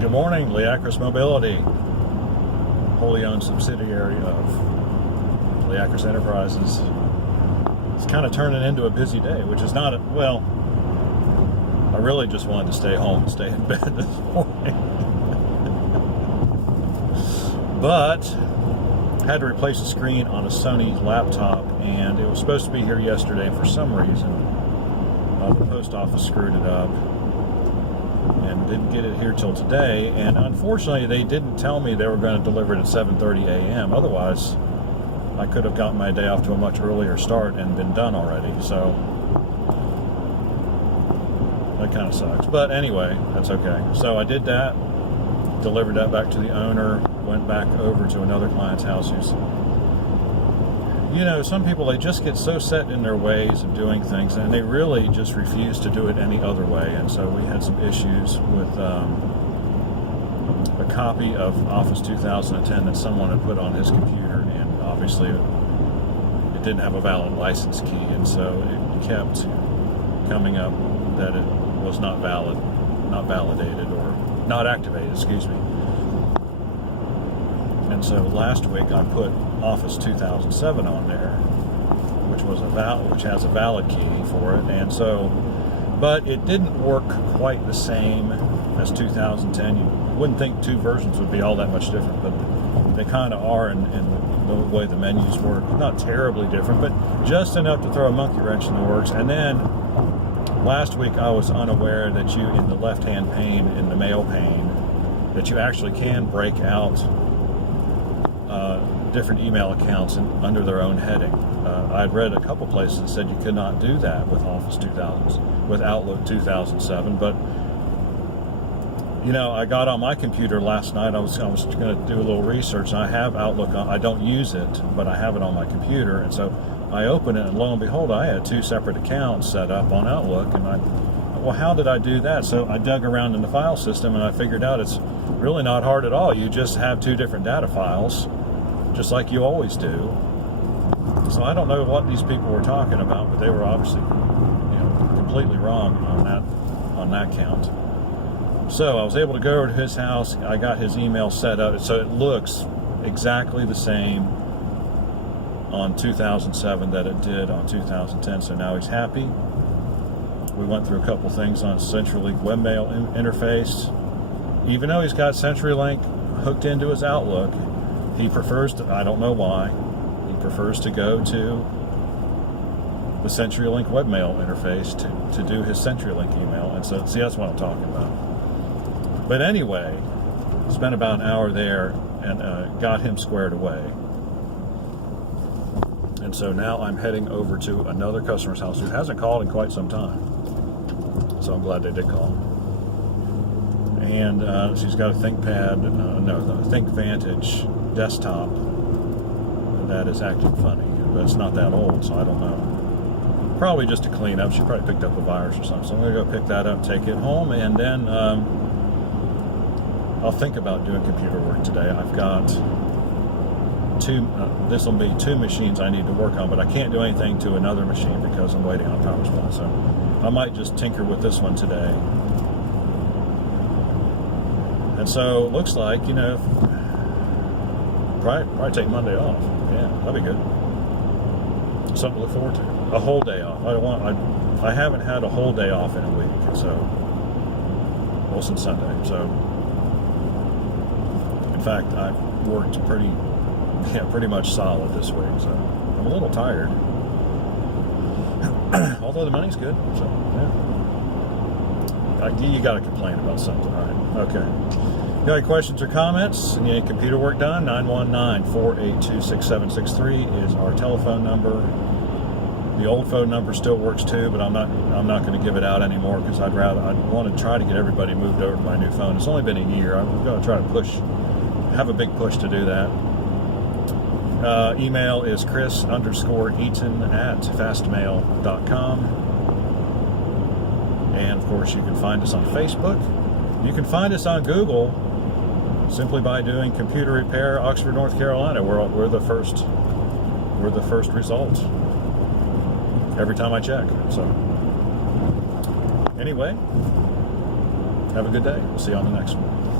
Good morning, Leacris Mobility, wholly owned subsidiary of Leacris Enterprises. It's kind of turning into a busy day, which is not, well, I really just wanted to stay home and stay in bed this morning. But I had to replace the screen on a Sony laptop, and it was supposed to be here yesterday, and for some reason, the post office screwed it up and didn't get it here till today. And unfortunately, they didn't tell me they were going to deliver it at 7:30 a.m. Otherwise, I could have gotten my day off to a much earlier start and been done already. So that kind of sucks. But anyway, that's okay. So I did that, delivered that back to the owner, went back over to another client's house who's, you know, some people, they just get so set in their ways of doing things, and they really just refuse to do it any other way. And so we had some issues with a copy of Office 2010 that someone had put on his computer, and obviously it didn't have a valid license key, and so it kept coming up that it was not valid, not validated, or not activated, excuse me. And so last week I put Office 2007 on there, which has a valid key for it, and so, but it didn't work quite the same as 2010. You wouldn't think two versions would be all that much different, but they kind of are in the way the menus work. Not terribly different, but just enough to throw a monkey wrench in the works. And then last week I was unaware that you, in the left-hand pane, in the mail pane, that you actually can break out different email accounts under their own heading. I'd read a couple places that said you could not do that with Office 2000, with Outlook 2007, but you know, I got on my computer last night. I was going to do a little research, and I have Outlook on. I don't use it, but I have it on my computer, and so I opened it, and lo and behold, I had two separate accounts set up on Outlook, and well, how did I do that? So I dug around in the file system, and I figured out it's really not hard at all. You just have two different data files, just like you always do. So I don't know what these people were talking about, but they were obviously, you know, completely wrong on that count. So I was able to go over to his house. I got his email set up, so it looks exactly the same on 2007 that it did on 2010. So now he's happy. We went through a couple things on CenturyLink webmail interface. Even though he's got CenturyLink hooked into his Outlook, he prefers to, I don't know why, he prefers to go to the CenturyLink webmail interface to do his CenturyLink email. And so, see, that's what I'm talking about. But anyway, spent about an hour there and got him squared away. And so now I'm heading over to another customer's house who hasn't called in quite some time. So I'm glad they did call. And she's got a ThinkPad, the ThinkVantage desktop that is acting funny, but it's not that old, so I don't know. Probably just a cleanup. She probably picked up a virus or something. So I'm going to go pick that up, take it home, and then I'll think about doing computer work today. I've got this will be two machines I need to work on, but I can't do anything to another machine because I'm waiting on power supply. So I might just tinker with this one today. And so it looks like, you know, probably take Monday off. Yeah, that'd be good. Something to look forward to. A whole day off. I haven't had a whole day off in a week, so, well, since Sunday. So, in fact, I've worked pretty much solid this week. So I'm a little tired. Although the money's good, so yeah. You got to complain about something, right? Okay. Got any questions or comments? And you need computer work done? 919-482-6763 is our telephone number. The old phone number still works too, but I'm not going to give it out anymore because I want to try to get everybody moved over to my new phone. It's only been a year. I'm going to try to have a big push to do that. Email is chris_eaton@fastmail.com. And of course, you can find us on Facebook. You can find us on Google simply by doing computer repair, Oxford, North Carolina. We're the first result every time I check. So anyway, have a good day. We'll see you on the next one.